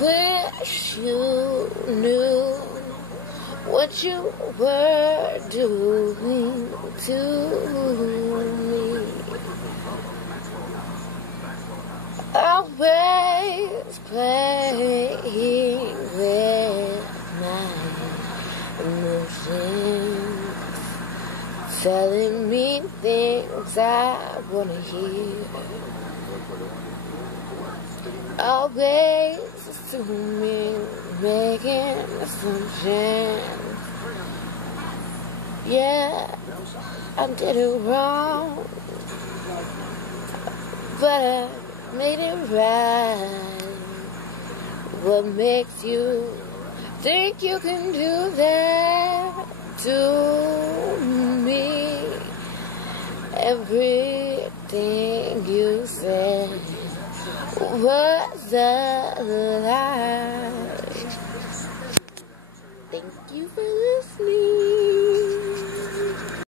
wish you knew what you were doing to me. Always playing with my emotions, telling me things I wanna hear. Always assuming, making assumptions. Yeah, I did it wrong, but I made it right. What makes you think you can do that to me? Everything you said was a lie. Thank you for